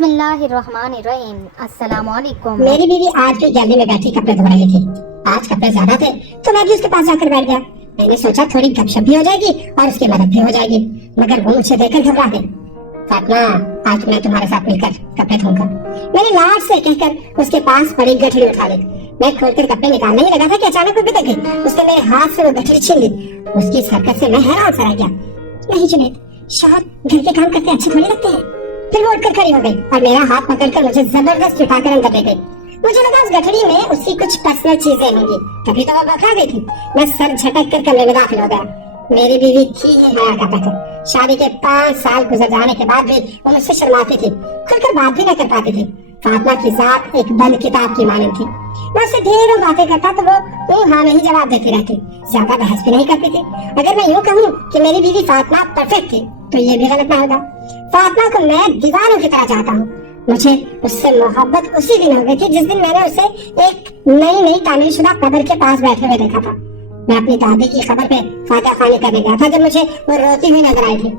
بسم اللہ الرحمن الرحیم۔ السلام علیکم۔ میری بیوی آج بھی گیلری میں بیٹھی کپڑے دھو رہی تھی۔ آج کپڑے زیادہ تھے تو میں بھی اس کے پاس جا کر بیٹھ گیا۔ میں نے سوچا تھوڑی گپ شپ بھی ہو جائے گی اور اس کی مدد بھی ہو جائے گی، مگر وہ مجھے دیکھ کر گھبرا گئی۔ فاطمہ، آج میں تمہارے ساتھ مل کر کپڑے دھوں گا، میں نے لاڈ سے کہہ کر اس کے پاس پڑی گٹھڑی اٹھا لی۔ میں کھول کر کپڑے نکالنے ہی لگا تھا کہ اچانک وہ بدک گئی۔ اس نے میرے ہاتھ سے وہ گٹھڑی چھین لی۔ اس کی حرکت سے میں حیران سا رہ گیا۔ نہیں جنید، شوہر گھر کے کام کرتے اچھے تھوڑی لگتے ہیں۔ پھر وہ اٹھ کر کھڑی ہو گئی اور میرا ہاتھ پکڑ کر مجھے زبردست اٹھا کر اندر لے گئی۔ مجھے لگا اس گٹھڑی میں اس کی کچھ پرسنل چیزیں ہوں گی، تبھی تو وہ بکھا گئی تھی۔ میں سر جھٹک کر کمرے میں داخل ہو گیا۔ میری بیوی تھی ہی حیا کا پتھر۔ شادی کے 5 سال گزر جانے کے بعد بھی وہ مجھ سے شرماتی تھی، کھل کر بات بھی نہ کر پاتی تھی۔ فاطمہ کی ذات ایک بند کتاب کی مانند تھی۔ میں اس سے ڈھیروں باتیں کرتا تو وہ ہاں نہیں جواب دیتی رہتی، زیادہ بحث بھی نہیں کرتی تھی۔ اگر میں یوں کہوں کہ میری بیوی فاطمہ پرفیکٹ تھی تو یہ بھی غلط نہ ہوگا۔ فاطمہ کو میں دیوانوں کی طرح چاہتا ہوں۔ مجھے اس سے محبت اسی دن ہو گئی تھی جس دن میں نے اسے ایک نئی تعمیر شدہ قبر کے پاس بیٹھے ہوئے دیکھا تھا۔ میں اپنی دادی کی قبر پہ فاتحہ خوانی کرنے گیا تھا جب مجھے وہ روتی ہوئی نظر آئی تھی۔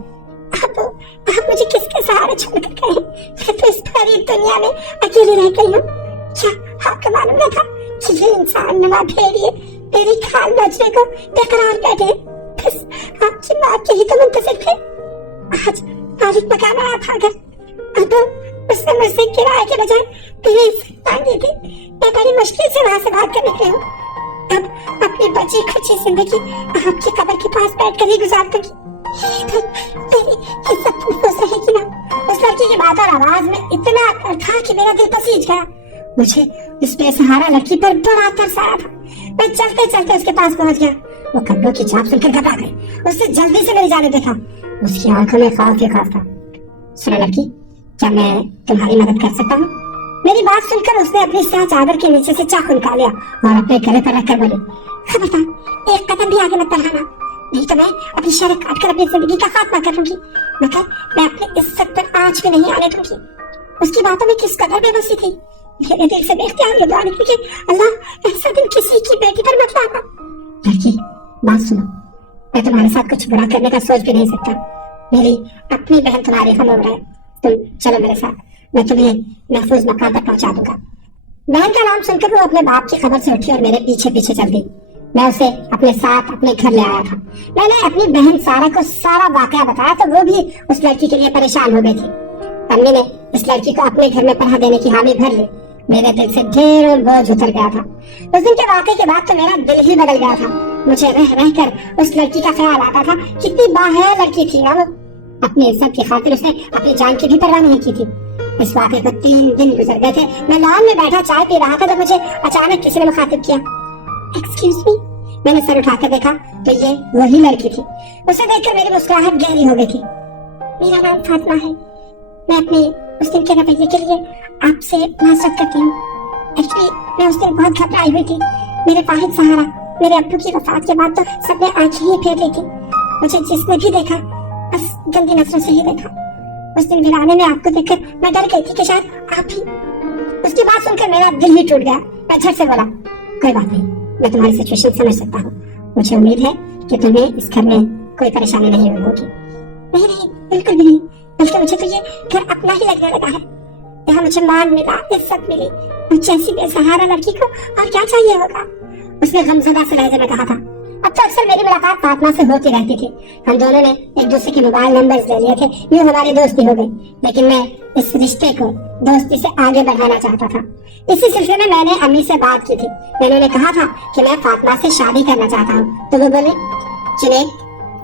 آپ مجھے کس کے سہارے چھوڑ کر گئے؟ میں تو اس بھری دنیا میں اکیلی رہ گئی ہوں۔ کیا آپ کو معلوم نہ تھا کہ یہ انسان نما بھیڑیے میری کھال بچنے کو بے قرار بیٹھے؟ بس آپ کی بات کے ہی تو منتظر تھے۔ آج مالک مکان آیا تھا گھر، اب اس نے مجھ سے کرائے کے بجائے پلیز مانگی تھی۔ میں بڑی مشکل سے وہاں سے بھاگ کر نکلی ہوں۔ اب اپنی بچی کھچی زندگی آپ کی قبر کے پاس بیٹھ کر ہی گزار دوں گی۔ میری عزت محفوظ رہے گی نا؟ اس لڑکی کی بات اور آواز میں اتنا اثر تھا کہ میرا دل پسیج گیا۔ مجھے اس بے سہارا لڑکی پر بڑا ترس آیا تھا۔ میں چلتے چلتے اس کے پاس پہنچ گیا۔ وہ قدموں کی چھاپ سن کر گھبرا گئی۔ اس سے جلدی سے میری جانب دیکھا۔ اس کی آنکھوں میں خوف ہی خوف تھا۔ سنو لڑکی، کیا میں تمہاری مدد کر سکتا ہوں؟ میری بات سن کر اس نے اپنی سیاہ چادر کے نیچے سے چاقو نکال لیا اور اپنے گلے پر رکھ کر بولی، خبردار ایک قدم بھی آگے مت بڑھانا، نہیں تو میں اپنی شرح کاٹ کر اپنی زندگی کا خاتمہ کر لوں گی، مگر میں اپنی عزت پر آنچ بھی نہیں آنے دوں گی۔ اس کی باتوں میں کس قدر بے بسی تھی۔ میرے دل سے بے اختیار یہ دعا نکلی کہ اللہ ایسا دل کسی کی بیٹی پر مت لانا۔ لڑکی، بات سنو، میں تمہارے ساتھ کچھ برا کرنے کا سوچ بھی نہیں سکتا۔ میری اپنی بہن تمہاری ہم عمر ہے، تم چلو میرے ساتھ، میں تمہیں محفوظ مقام پر پہنچا دوں گا۔ بہن کا نام سن کر وہ اپنے باپ کی خبر سے اٹھی اور میرے پیچھے پیچھے چل گئی۔ میں اسے اپنے ساتھ اپنے گھر لے آیا تھا۔ میں نے اپنی بہن سارا کو سارا واقعہ بتایا تو وہ بھی اس لڑکی کے لیے پریشان ہو گئی تھی۔ امی نے اس لڑکی کو اپنے گھر میں پناہ دینے کی حامی بھر لی۔ میرے دل سے ڈھیروں بوجھ اتر گیا تھا۔ اس دن کے واقعے کے بعد تو میرا دل ہی بدل گیا تھا۔ مجھے رہ رہ کر اس لڑکی کا خیال آتا تھا، کتنی باحیا لڑکی تھی نا وہ۔ اپنی عزت کی خاطر اس نے اپنی جان کی بھی پرواہ نہیں کی تھی۔ اس واقعے کو 3 دن گزر گئے تھے۔ میں لان میں بیٹھا چائے پی رہا تھا جب مجھے اچانک کسی نے مخاطب کیا، ایکسکیوز می۔ میں نے سر اٹھا کر دیکھا تو یہ وہی لڑکی تھی۔ اسے دیکھ کر میری مسکراہٹ گہری ہو گئی تھی۔ میرا نام فاطمہ ہے، میں اپنے اس دن کے رویے کے لیے آپ سے معذرت کرتی ہوں۔ ایکچولی میں اس دن بہت گھبرائی ہوئی تھی۔ میرے واحد سہارا میرے ابو کی وفات کے بعد تو سب نے آنکھیں ہی پھیر لی تھی۔ مجھے جس نے بھی دیکھا بس گندی نظروں سے ہی دیکھا۔ اس دن ویرانے میں آپ کو دیکھ کر میں ڈر گئی تھی کہ شاید آپ ہی۔ اس کی بات سن کر میرا دل ہی ٹوٹ گیا۔ میں جھٹ سے بولا، کوئی بات نہیں، میں تمہاری سچویشن سمجھ سکتا ہوں۔ مجھے امید ہے کہ تمہیں اس گھر میں کوئی پریشانی نہیں ہوگی۔ نہیں، بالکل بھی نہیں، بلکہ مجھے تو یہ گھر اپنا ہی لگنے لگا ہے۔ یہاں مجھے مان ملا، عزت ملی، مجھ جیسی بے سہارا لڑکی کو اور کیا چاہیے ہوگا؟ اس نے غمزدہ سے لہجے میں کہا تھا۔ اب تو اکثر میری ملاقات فاطمہ سے ہوتی رہتی تھی۔ ہم دونوں نے ایک دوسرے کے موبائل نمبرز لے لیے تھے، یوں ہماری دوستی ہو گئی۔ لیکن میں اس رشتے کو دوستی سے آگے بڑھانا چاہتا تھا۔ اسی سلسلے میں میں نے امی سے بات کی تھی۔ میں نے انہیں کہا تھا کہ میں فاطمہ سے شادی کرنا چاہتا ہوں، تو وہ بولے، جنید،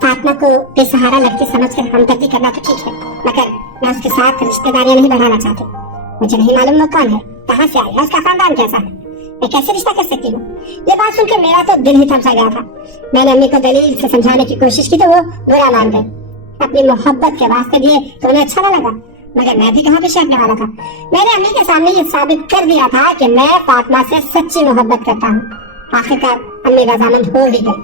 فاطمہ کو بے سہارا لڑکی سمجھ کر ہمدردی کرنا تو ٹھیک ہے، مگر میں اس کے ساتھ رشتے داریاں نہیں بڑھانا چاہتی۔ مجھے نہیں معلوم وہ کون ہے، کہاں سے آئی ہے، اس کا خاندان کیسا ہے، میں کیسے رشتہ کر سکتی ہوں؟ یہ بات سن کر میرا تو دل ہی تھم سا گیا تھا۔ میں نے امی کو دلیل سے سمجھانے کی کوشش کی تو وہ برا مان گئے۔ اپنی محبت کے واسطے دیے تو انہیں اچھا نہ لگا، مگر میں بھی کہاں پہ شرمنے والا تھا۔ میں نے امی کے سامنے یہ ثابت کر دیا تھا کہ میں فاطمہ سے سچی محبت کرتا ہوں۔ آخرکار امی رضامند ہو ہی گئی۔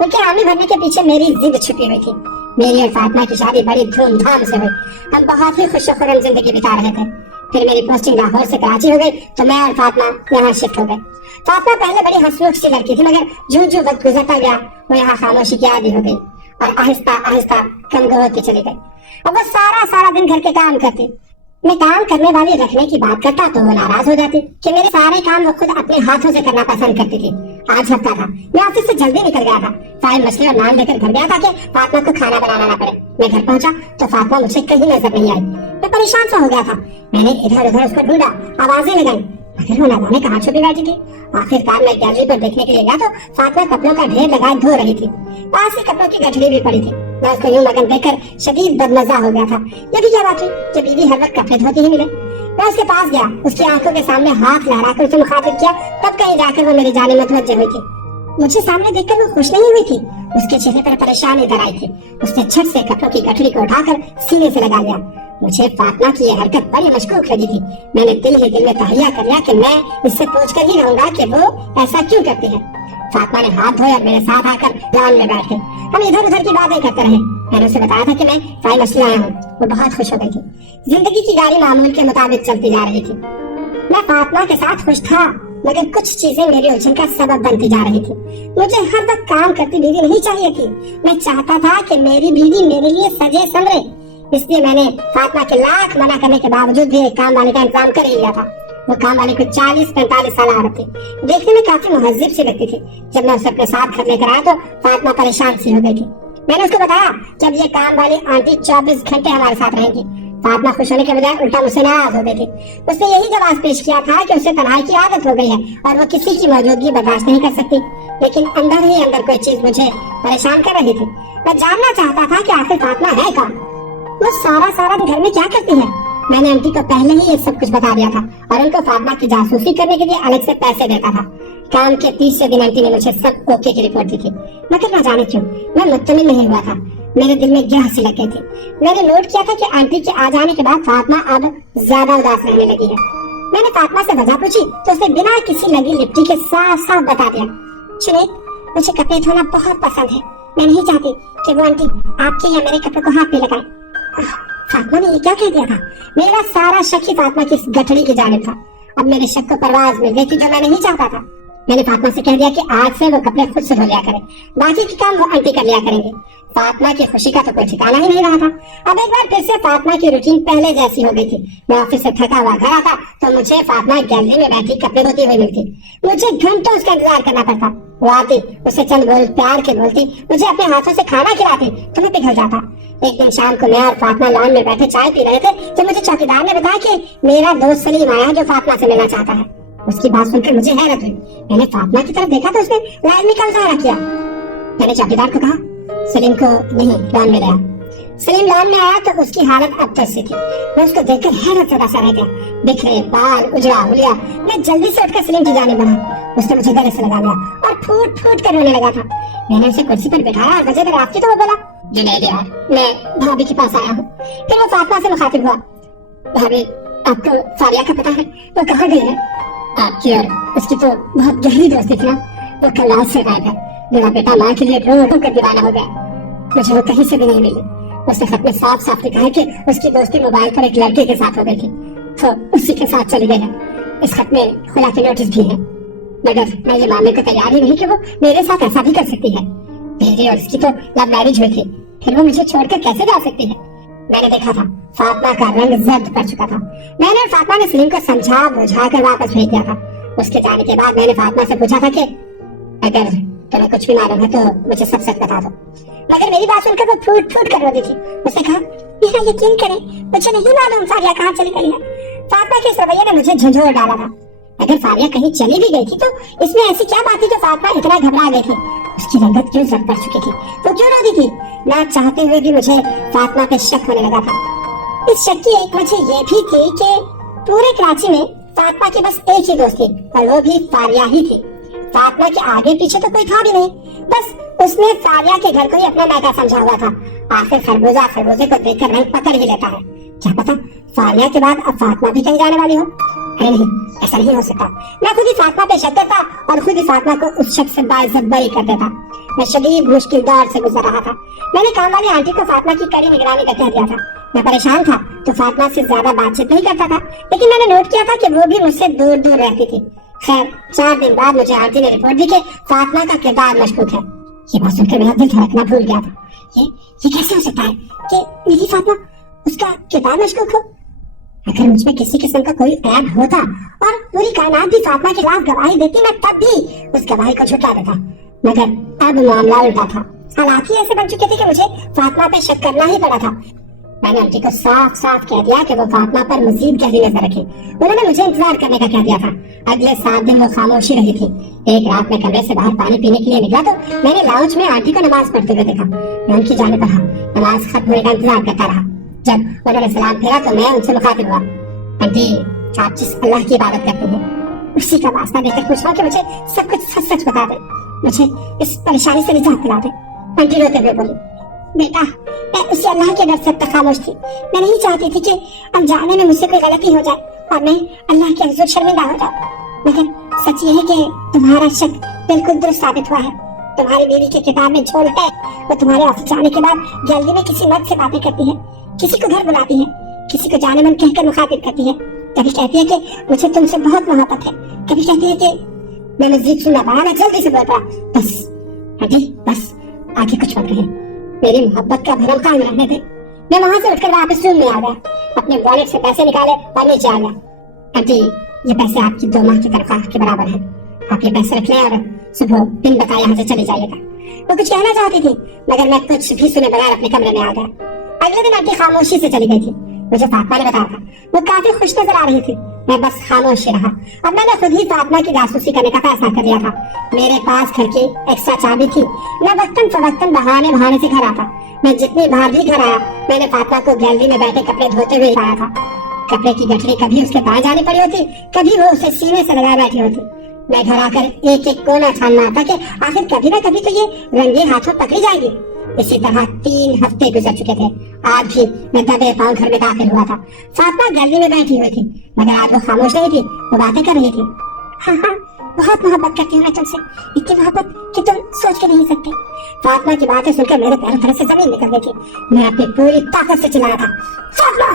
ان کے حامی بننے کے پیچھے میری ضد چھپی ہوئی تھی۔ میری اور فاطمہ کی شادی بڑی دھوم دھام سے ہوئی۔ ہم بہت ہی خوش و خرم زندگی بتا رہے تھے۔ پھر میری پوسٹنگ لاہور سے کراچی ہو گئی تو میں اور فاطمہ یہاں شفٹ ہو گئے۔ فاطمہ پہلے بڑی ہنسمکھ سی لڑکی تھی، مگر جو وقت گزرتا گیا وہ یہاں خاموشی کی عادی ہو گئی اور آہستہ آہستہ کمزور ہوتی چلی گئی۔ اب وہ سارا دن گھر کے کام کرتی۔ मैं काम करने वाली रखने की बात करता तो वो नाराज हो जाती कि मेरे सारे काम वो खुद अपने हाथों से करना पसंद करती थी। आज हफ्ता था, मैं ऑफिस से जल्दी निकल गया था। फाइल मछली और नान लेकर घर गया ताकि फातिमा को खाना बनाना ना पड़े। मैं घर पहुंचा तो फातिमा मुझे कहीं नजर नहीं आई। मैं परेशान सा हो गया था। मैंने इधर उधर उसको ढूंढा, आवाजें लगाई, मगर वो न जाने कहाँ छुपी बैठी थी। आखिरकार मैं गैलरी पर देखने के लिए गया तो फातिमा कपड़ों का ढेर लगाए धो रही थी। पास ही कपड़ों की गठरी भी पड़ी थी। मैं उसको यूं मगन देखकर शदीद बदमजा हो गया था। ये भी क्या बात हुई कि बीवी हर वक्त कपड़े धोती ही मिले। मैं उसके पास गया, उसकी आंखों के सामने हाथ लहराकर उसे मुखातिब किया, तब कहीं जाकर वो मेरी जाने मुतवज्जह हुई थी। मुझे सामने देखकर वो खुश नहीं हुई थी, उसके चेहरे पर परेशानी नजर आई थी। उसने झट से कपड़ों की गठरी को उठाकर सीने से लगा लिया। मुझे फातिमा की यह हरकत बड़ी मशकूक लगी थी। मैंने दिल ही दिल में तहैया कर लिया कि मैं इससे पूछकर ही रहूंगा कि वो ऐसा क्यों करती है। फातिमा ने हाथ धोए और मेरे साथ आकर लॉन में बैठ गई। हम इधर उधर की बातें करते रहे। मैंने उसे बताया था कि मैं फ्राई मछली आया हूँ। वो बहुत खुश हो गई थी। जिंदगी की गाड़ी मामूल के मुताबिक चलती जा रही थी। मैं फातिमा के साथ खुश था, मगर कुछ चीजें मेरी उलझन का सबब बनती जा रही थी। मुझे हर वक्त काम करती बीवी नहीं चाहिए थी। मैं चाहता था कि मेरी बीवी मेरे लिए सजे संवरे। इसलिए मैंने फातिमा के लाख मना करने के बावजूद भी एक काम वाले का इंतजाम कर ही लिया था। वो काम वाले को 40-45 साल औरत थी, देखने में काफी मुहज्जिब सी लगती थी। जब मैं उसे अपने साथ घर लेकर आया तो फातिमा परेशान सी हो गई थी। मैंने उसको बताया कि अब ये काम वाली आंटी 24 घंटे हमारे साथ रहेंगी। फातिमा खुश होने के बजाय उल्टा मुझसे नाराज हो गई थी। उसने यही जवाब पेश किया था कि उसे तन्हाई की आदत हो गई है और वो किसी की मौजूदगी बर्दाश्त नहीं कर सकती। लेकिन अंदर ही अंदर कोई चीज मुझे परेशान कर रही थी। मैं जानना चाहता था कि आखिर फातिमा है कौन, वो सारा दिन घर में क्या करती है। मैंने आंटी को पहले ही ये सब कुछ बता दिया था और उनको फातिमा की जासूसी करने के लिए अलग से पैसे देता था। काम के 30 दिन आंटी ने मुझे सब ओके की रिपोर्ट दी थी, मगर न जाने क्यों मैं मुत्तमिन नहीं हुआ था। मेरे दिल में ग्याह सी लग गई थी। मैंने नोट किया था कि आंटी के आ जाने के बाद फातिमा अब ज्यादा उदास रहने लगी है। मैंने फातिमा से वजह पूछी तो उसने बिना किसी लगी लिपटी के साफ साफ बता दिया, सुनिए, मुझे कपड़े धोना बहुत पसंद है। मैं नहीं चाहती कि वो आंटी आपके या मेरे कपड़े को हाथ पे लगाए। फातिमा ने ये क्या कह दिया था? मेरा सारा शक ही फातिमा की इस गठड़ी की जानिब था। अब मेरे शक को परवाज मिल गई थी जो मैं नहीं चाहता था। मैंने फातिमा से कह दिया कि आज से वो कपड़े खुद से धो लिया करें, बाकी के काम वो आंटी कर लिया करेंगे। फातिमा की खुशी का तो कोई ठिकाना ही नहीं रहा था। अब एक बार फिर से फातिमा की रूटीन पहले जैसी हो गई थी। मैं ऑफिस से थका हुआ घर आता तो मुझे फातिमा गैलरी में बैठी कपड़े धोती हुई मिलती। मुझे घंटों उसका इंतजार करना पड़ता। वो आती, उसे चंद बोल प्यार के बोलती, मुझे अपने हाथों से खाना खिलाती तो मैं पिघल जाता। एक दिन शाम को मैं और फातिमा लॉन में बैठे चाय पी रहे थे तो मुझे चौकीदार ने बताया कि मेरा दोस्त सलीम आया जो फातिमा से मिलना चाहता है। उसकी बात सुनकर मुझे हैरत हुई। मैंने फातिमा की तरफ देखा तो उसने लाजमी का इशारा किया। मैंने चौकीदार को कहा, सलीम को नहीं लॉन में लाया। सलीम लॉन में आया तो उसकी हालत अब तक सी थी। मैं उसको देखकर हैरत से रह गया। बिखरे बाल, उजड़ा हुलिया। मैं जल्दी से उठकर सलीम की जाने बढ़ा। उसने मुझे गले से लगा लिया और फूट फूट कर रोने लगा था। मैंने उसे कुर्सी पर बिठाया और वजह रात की तो वो बोला, जुनैद यार, मैं भाभी के पास आया हूँ। फिर वो फातिमा से मुखातिब हुआ, भाभी आपको फारिया का पता है? वो कहाँ गई है? आपकी और उसकी तो बहुत गहरी दोस्ती थी ना। वो कल रात से गायब है। मेरा बेटा माँ के लिए रो रो कर दीवाना हो गया। मुझे वो कहीं से भी नहीं मिली। उसने खत में साफ साफ लिखा है कि उसकी दोस्ती मोबाइल पर एक लड़के के साथ हो गई थी तो उसी के साथ चली गई है। इस खत में खुला के नोटिस भी है, मगर मैं ये मानने को तैयार ही नहीं कि वो मेरे साथ ऐसा भी कर सकती है। मेरी और उसकी तो लव मैरिज हुई थी, फिर वो मुझे छोड़कर कैसे जा सकती है? मैंने देखा था फातिमा का रंग जर्द पड़ चुका था। मैंने और फातिमा ने सलीम को समझा बुझा कर वापस भेज दिया था। उसके जाने के बाद मैंने फातिमा से पूछा था कि अगर तुम्हें कुछ भी मालूम है तो मुझे सब सच बता दो, मगर मेरी बात सुनकर वो फूट फूट कर रोती थी। उसने कहा, मेरा यकीन करें, मुझे नहीं मालूम फारिया कहाँ चली गई है। फातिमा के इस रवैये ने मुझे झंझोर डाला था। अगर फारिया कहीं चली भी गई थी तो इसमें ऐसी क्या बात थी जो फातिमा इतना घबरा गई थी? उसकी रंगत क्यों जर्द पड़ चुकी थी? वो क्यों रोती थी? ना चाहते हुए भी मुझे फातिमा पे शक होने लगा था। इस शक की एक वजह ये भी थी कि पूरे कराची में फातिमा की बस एक ही दोस्त थी और वो भी फारिया ही थी। फातिमा के आगे पीछे तो कोई था भी नहीं, बस उसने फारिया के घर को ही अपना मैका समझा हुआ था। आखिर खरबूजा खरबूजे को देखकर रंग पकड़ ही लेता है। क्या पता फारिया के बाद अब फातिमा भी कहीं जाने वाली हो? अरे नहीं, ऐसा नहीं हो सकता। मैं खुद ही फातिमा पे शक करता और खुद ही फातिमा को उस शख्स से बाइज्जत बरी कर देता। मैं शदीद मुश्किल दौर से गुजर रहा था। मैंने काम वाली आंटी को फातिमा की कड़ी निगरानी का कह दिया था। मैं परेशान था तो फातिमा से ज्यादा बातचीत नहीं करता था, लेकिन मैंने नोट किया था कि वो भी मुझसे दूर दूर रहती थी। खैर 4 दिन बाद मुझे आंटी ने रिपोर्ट दी कि फातिमा का किरदार मशकूक है। ये बात सुनकर मेरा दिल धड़कना भूल गया था। ये कैसे हो सकता है कि मेरी फातिमा उसका किरदार मशकूक हो? अगर मुझ में किसी किस्म का कोई ऐब होता और पूरी कायनात भी फातिमा के खिलाफ गवाही देती, मैं तब भी उस गवाही को झुठला देता। मगर अब मामला उल्टा था। हालात ही ऐसे बन चुके थे कि मुझे फातिमा पे शक करना ही पड़ा था। मैंने आंटी को साफ साफ कह दिया कि वो फातिमा पर मजीद गहरी नजर रखे। उन्होंने मुझे इंतजार करने का कह दिया था। अगले 7 दिन वो खामोशी रही थी। एक रात में कमरे से बाहर पानी पीने के लिए निकला तो मैंने लाउंज में आंटी को नमाज पढ़ते हुए देखा। मैं उनकी जाने पढ़ा, नमाज खत्म होने का इंतजार करता रहा। जब उन्होंने सलाम फेरा तो मैं उनसे मुखातिब हुआ, आंटी आप जिस अल्लाह की इबादत करते हो उसी का वास्ता देकर पूछा कि मुझे सब कुछ सच सच बता दे, मुझे इस परेशानी से निजात दिला दे। आंटी रोते हुए बोली, बेटा मैं उसी अल्लाह के डर से अब तक खामोश थी। मैं नहीं चाहती थी कि अनजाने में मुझसे कोई गलती हो जाए और मैं अल्लाह के हुजूर शर्मिंदा हो जाऊं। मगर सच ये है कि तुम्हारा शक बिल्कुल दुरुस्त साबित हुआ है। तुम्हारी बीवी की किताब में झोल है। वो तुम्हारे ऑफिस जाने के बाद जल्दी में किसी मर्द से बातें करती है, किसी को घर बुलाती है, किसी को जाने मन कहकर मुखातिब करती है। कभी कहती है कि मुझे तुमसे बहुत मोहब्बत है, कभी कहती है कि मैं मजीद सुनना पाया, मैं जल्दी से बोल पड़ा, बस आंटी बस आगे कुछ मत कहे, मेरी मोहब्बत का भरम कायम रहने दे। मैं वहां से उठकर वापस रूम में आ गया, अपने वॉलेट से पैसे निकाले और नीचे आ गया। आंटी ये पैसे आपकी 2 माह की तनख्वाह के बराबर है, आप ये पैसे रख लें और सुबह बिन बताए यहाँ से चले जाइएगा। वो कुछ कहना चाहती थी मगर मैं कुछ भी सुने बगैर अपने कमरे में आ गया। अगले दिन आंटी खामोशी से चली गई थी। मुझे फातिमा ने बताया था, वो काफी खुश नजर आ रही थी। मैं बस खामोश रहा। अब मैंने खुद ही फातिमा की जासूसी करने का फैसला कर लिया था। मेरे पास घर की एक्स्ट्रा चाबी थी। मैं वक्तन फवक्तन बहाने से घर आता। मैं जितनी बार भी घर आया मैंने फातिमा को गैलरी में बैठे कपड़े धोते हुए पाया था। कपड़े की गठरी कभी उसके पाए जाने पड़ी होती, कभी वो उसे सीने से लगाए बैठी होती। मैं घर आकर एक एक कोना छानना आता कि आखिर कभी ना कभी तो ये रंगे हाथों पकड़ी जाएगी। इसी तरह 3 हफ्ते गुजर चुके थे। आज भी मैं दबे पांव घर में दाखिल हुआ था। फातिमा गैलरी में बैठी हुई थी मगर आज वो खामोश नहीं थी, वो बातें कर रही थी। हाँ हाँ बहुत मोहब्बत करती हूँ मैं तुमसे, इतनी मोहब्बत कि तुम सोच के नहीं सकते। फातिमा की बातें सुनकर मेरे पैरों तरफ से जमीन निकल गई थी। मैं अपनी पूरी ताकत से चिल्लाया था, फातिमा!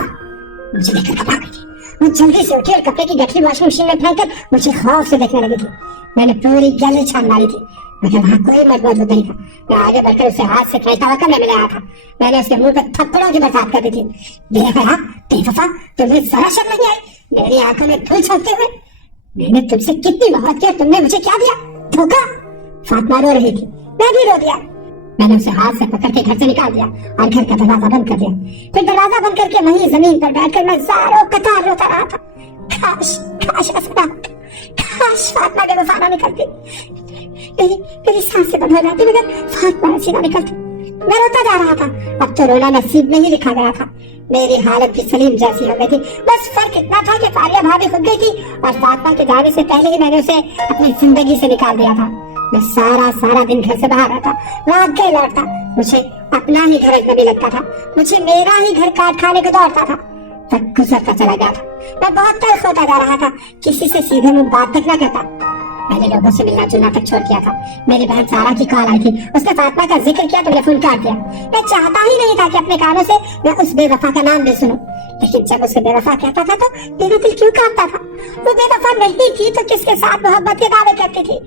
मुझे देखकर घबरा गई थी। वो जल्दी से उठी और कपड़े की गठरी वॉशिंग मशीन में फेंककर मुझे खौफ से देखने लगी थी। मैंने पूरी गैलरी छान मारी थी मगर वहाँ कोई मर्द मौजूद नहीं था। मैं आगे बढ़कर उसे हाथ से फेंकता हुआ कमरे में लाया था। मैंने उसके मुंह पर थप्पड़ों की बरसात कर दी थी। बेवफा, बेवफा, तुम्हें जरा शर्म नहीं आई मेरी आंखों में धूल झोंकते हुए? मैंने तुमसे कितनी मोहब्बत की और तुमने मुझे क्या दिया? धोखा। फातिमा रो रही थी, मैं भी रो दिया। मैंने उसे हाथ से पकड़ के घर से निकाल दिया और घर का दरवाजा बंद कर दिया। फिर दरवाजा बंद करके वहीं जमीन पर बैठकर मैं ज़ारों कतार रोता रहा था। काश काश ऐसा, काश फातिमा बेवफा ना निकलती, मेरी सांसें बंद हो जाती मगर फातिमा ऐसी ना निकलती। मैं रोता जा रहा था। अब तो रोना नसीब में ही लिखा गया था। मेरी हालत भी सलीम जैसी हो गई थी। बस फर्क इतना था कि फारिया भाभी खुद गई थी और फातिमा के जाने से पहले ही मैंने उसे अपनी जिंदगी से निकाल दिया था। मैं सारा दिन घर से बाहर रहता, रात गए लौटता। मुझे अपना ही घर अजनबी लगता था। मुझे मेरा ही घर काट खाने को दौड़ता था। वक्त गुजरता चला गया था। मैं बहुत तल्ख होता जा रहा था। किसी से सीधे मुंह बात तक न करता। मैंने लोगों से मिलना जुलना तक छोड़ दिया था। मेरी बहन सारा की कॉल आई थी। उसने फातिमा का जिक्र किया तो मैंने फोन काट दिया। मैं चाहता ही नहीं था कि अपने कानों से मैं उस बेवफा का नाम भी सुनूं। लेकिन जब उसे बेवफा कहता था तो मेरा दिल क्यों कांपता था? वो बेवफा नहीं थी तो किसके साथ मोहब्बत के दावे करती थी?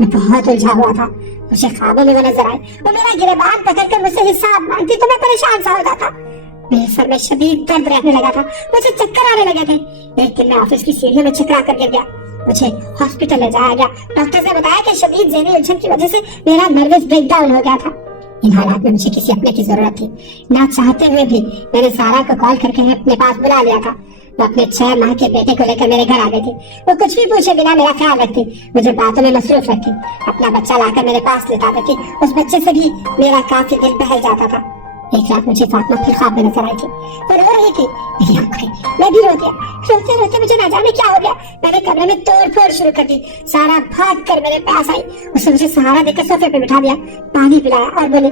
मैं बहुत उलझा हुआ था। मुझे ख्वाबों में वो नजर आए। वो मेरा गिरबान पकड़कर मुझसे हिसाब मांगती तो मैं परेशान सा हो जाता। मेरे सर में शदीद दर्द रहने लगा था। मुझे चक्कर आने लगे थे। एक दिन मैं ऑफिस की सीढ़ियों में चकरा कर गिर गया। मुझे हॉस्पिटल ले जाया गया। डॉक्टर ने बताया कि शदीद ज़हनी उलझन की वजह से मेरा नर्वस ब्रेकडाउन हो गया था। इन हालात में मुझे किसी अपने की जरूरत थी। ना चाहते हुए भी मैंने सारा को कॉल करके अपने पास बुला लिया था। वो अपने 6 माह के बेटे को लेकर मेरे घर आ गई थी। वो कुछ भी पूछे बिना मेरा ख्याल रखती, मुझे बातों में मसरूफ रखती, अपना बच्चा लाकर मेरे पास लेटा देती। उस बच्चे से भी मेरा काफी दिल बहल जाता था। एक रात मुझे फातिमा फिर ख्वाब में नजर आई थी। वो रो रही थी। मेरी आंखें, मैं भी रो दिया। रोते रोते मुझे ना जाने क्या हो गया। मैंने कमरे में तोड़ फोड़ शुरू कर दी। सारा भाग कर मेरे पास आई। उसने मुझे सहारा देकर सोफे पे बिठा दिया, पानी पिलाया और बोली,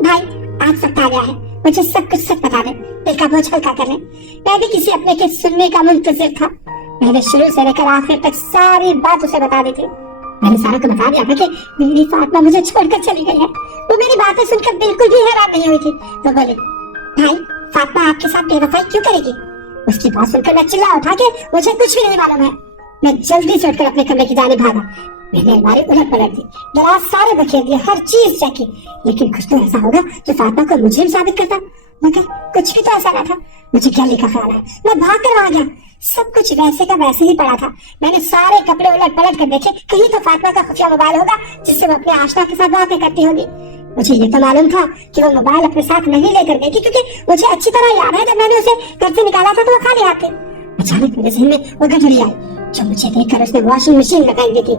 भाई आज वक्त आ गया है, मुझे सब कुछ सच बता दे, दिल का बोझ हल्का कर ले। मैं भी किसी अपने के सुनने का मुंतजिर था। मैंने शुरू से लेकर आखिर तक सारी बात उसे बता दी थी। मैंने सारा को बता दिया था कि मेरी फातिमा मुझे छोड़कर चली गई है। वो मेरी बातें सुनकर बिल्कुल भी हैरान नहीं हुई थी। तो बोली, भाई फातिमा आपके साथ बेवफाई क्यों करेगी? उसकी बात सुनकर मैं चिल्ला उठा कि मुझे कुछ भी नहीं मालूम है। मैं जल्दी से उठकर अपने कमरे की जाने भागा। मैंने अलमारी उलट पलट दी, गिलास सारे बखेर दिए, हर चीज चेक की, लेकिन कुछ तो ऐसा होगा जो फातिमा को मुजरिम साबित करता। मगर कुछ भी तो ऐसा ना था। मुझे गली का ख्याल आया, मैं भाग कर वहां गया। सब कुछ वैसे का वैसे ही पड़ा था। मैंने सारे कपड़े उलट पलट कर देखे, कहीं तो फातिमा का खुफिया मोबाइल होगा जिससे वो अपने आशना के साथ बातें करती होगी। मुझे ये तो मालूम था कि वो मोबाइल अपने साथ नहीं लेकर गई थी, क्योंकि मुझे अच्छी तरह याद है जब मैंने उसे घर से निकाला था तो वो खाली हाथ थे। अचानक मेरे जहन में वो गठड़ी आई जो मुझे देखकर उसने वॉशिंग मशीन लगाई दी थी।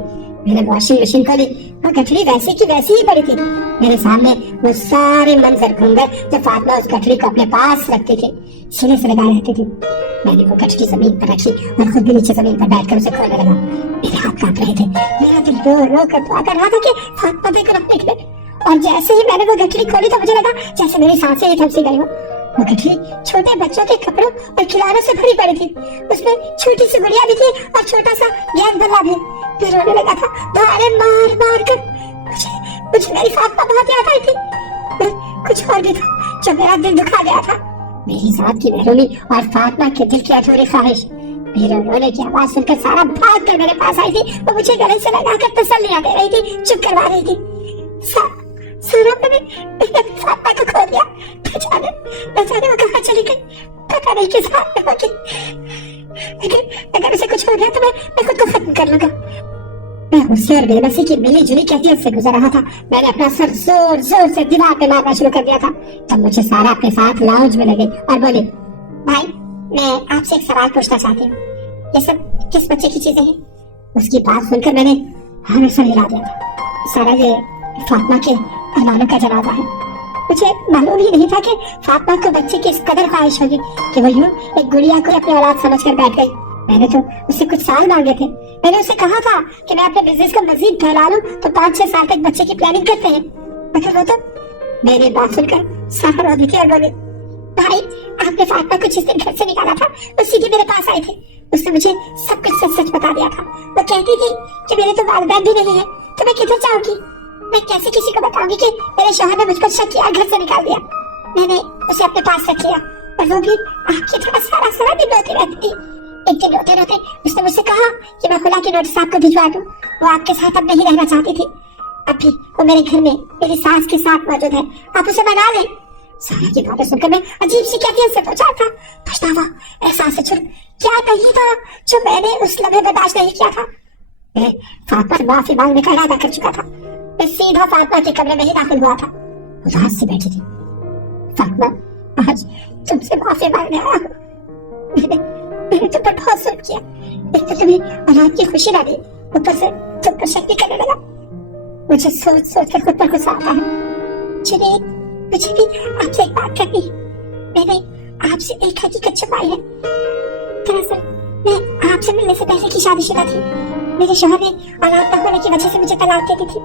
मैंने वॉशिंग मशीन खोली, वो गठड़ी वैसी की वैसी ही पड़ी थी। मेरे सामने वो सारे मंजर घूम गए जब फातिमा उस गठड़ी को अपने पास रखती थी, सीने से लगाए रहती थी। मैंने वो गठड़ी जमीन पर रखी और खुद भी नीचे जमीन पर बैठकर उसे खोलने लगा। मेरे हाथ कांप रहे थे, मेरा दिल रो रो कर दुआ कर रहा था कि फातिमा देकर अपने निकले। और जैसे ही मैंने वो गठड़ी खोली तो मुझे लगा जैसे मेरी सांसें ही थम सी गई हो। वो गठड़ी छोटे बच्चों के कपड़ों और खिलौनों से भरी पड़ी थी। उसमें छोटी सी गुड़िया भी थी और छोटा सा गेंद बल्ला भी। फिर रोने लगा था, भारे मार मार कर। मुझे मेरी फातिमा बहुत याद आई थी। कुछ और भी था जो मेरा दिल दुखा गया था। मेरी जात की महरूमी और फातिमा के दिल की अधूरी ख्वाहिश। मेरे रोने की आवाज सुनकर सारा भाग कर मेरे पास आई थी। वो मुझे गले से लगाकर तसल्लियां दे रही थी, चुप करवा रही थी। सारा मैंने फातिमा को खो दिया। न जाने वो कहाँ चली गई, पता नहीं किस हाथ में होगी। अगर उसे कुछ हो गया तो मैं खुद को खत्म कर लूंगा। मैं गुस्से और बेबसी की मिली जुली कैफियत से गुजर रहा था। मैंने अपना सर जोर जोर से दीवार पे मारना शुरू कर दिया था। तब मुझे सारा अपने साथ लाउंज में लगे और बोले, भाई मैं आपसे एक सवाल पूछना चाहती हूँ, ये सब किस बच्चे की चीजें हैं? उसकी बात सुनकर मैंने हाँ सर हिला दिया था। सारा ये फातिमा के अरमानों का जनाजा है। मुझे मालूम ही नहीं था कि फातिमा को बच्चे की इस कदर ख्वाहिश होगी कि वो यूं एक गुड़िया को अपनी औलाद समझकर बैठ गई। मैंने तो उससे कुछ साल मांगे थे। मैंने उसे कहा था कि मैं अपने बिजनेस को मजीद फैला लूं तो 5-6 साल तक बच्चे की प्लानिंग करते हैं। मगर वो तो मेरी बात सुनकर सारा रो दी थी और बोली, भाई आपने फातिमा को जिस दिन घर से निकाला था वो सीधे मेरे पास आए थे। उसने मुझे सब कुछ सच सच बता दिया था। वो कहती थी कि मेरे तो वालिदैन भी नहीं है तो मैं किधर जाऊंगी, मैं कैसे किसी को बताऊंगी कि मेरे शौहर ने मुझको शक किया, घर से निकाल दिया। मैंने उसे अपने पास रख लिया और वो भी आपकी तरह सारा सारा दिन रोती रहती थी। एक दिन रोते रोते उसने मुझसे कहा कि मैं खुला के नोटिस आपको भिजवा दूं। वो आपके साथ अब नहीं रहना चाहती थी। अब भी वो मेरे घर में मेरी सास के साथ मौजूद है, आप उसे मना लें। सारा की बातें सुनकर मैं अजीब सी कैफियत से पहुंचा था। पछतावा, एहसास छुड़ क्या नहीं था जो मैंने उस लम्हे बर्दाश्त नहीं किया था। मैं फातिमा से माफी मांगने का इरादा कर चुका था। मैं सीधा फातिमा के कमरे में ही दाखिल हुआ था। उदास से बैठी थी। फातिमा, आज तुमसे माफी मांगने आया हूँ। मैंने तुम पर बहुत जुल्म किया। एक तो तुम्हें औलाद की खुशी ना दी, ऊपर से तुम पर शक भी करने लगा। मुझे सोच सोच कर खुद पर गुस्सा आता है। जुनैद, मुझे भी आपसे एक बात करनी है। मैंने आपसे एक हकीकत छुपाई है। दरअसल मैं आपसे मिलने से पहले की शादीशुदा थी। मेरे शौहर ने औलाद न होने की वजह से मुझे तलाक दे दी थी।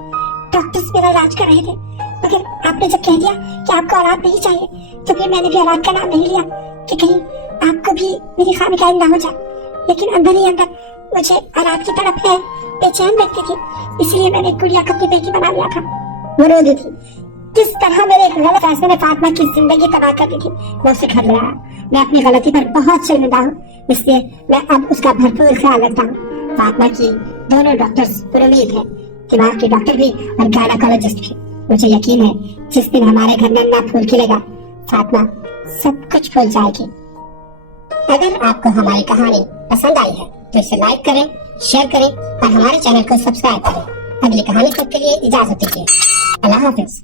डॉक्टर्स मेरा इलाज कर रहे थे, मगर आपने जब कह दिया कि आपको औलाद नहीं चाहिए तो फिर मैंने भी औलाद का नाम नहीं लिया कि कहीं आपको भी मेरी खामियाजी ना हो जाए। लेकिन अंदर ही अंदर मुझे औलाद की तड़प है, बेचैन रहती थी, इसलिए मैंने एक गुड़िया को अपनी बेटी बना लिया था। वो रो दी थी। किस तरह मेरे एक गलत फैसले ने फातिमा की जिंदगी तबाह कर दी थी, मैं उसे घर ले आया। मैं अपनी गलती पर बहुत शर्मिंदा हूँ, इसलिए मैं अब उसका भरपूर ख्याल रखता हूँ। फातिमा की दोनों डॉक्टर्स पुरुमीद है, दिमाग के डॉक्टर भी और गायनेकोलॉजिस्ट भी। मुझे यकीन है जिस दिन हमारे घर में नया फूल खिलेगा, फातिमा सब कुछ भूल जाएगी। अगर आपको हमारी कहानी पसंद आई है तो इसे लाइक करें, शेयर करें और हमारे चैनल को सब्सक्राइब करें। अगली कहानी तक के लिए इजाजत दीजिए। अल्लाह हाफिज।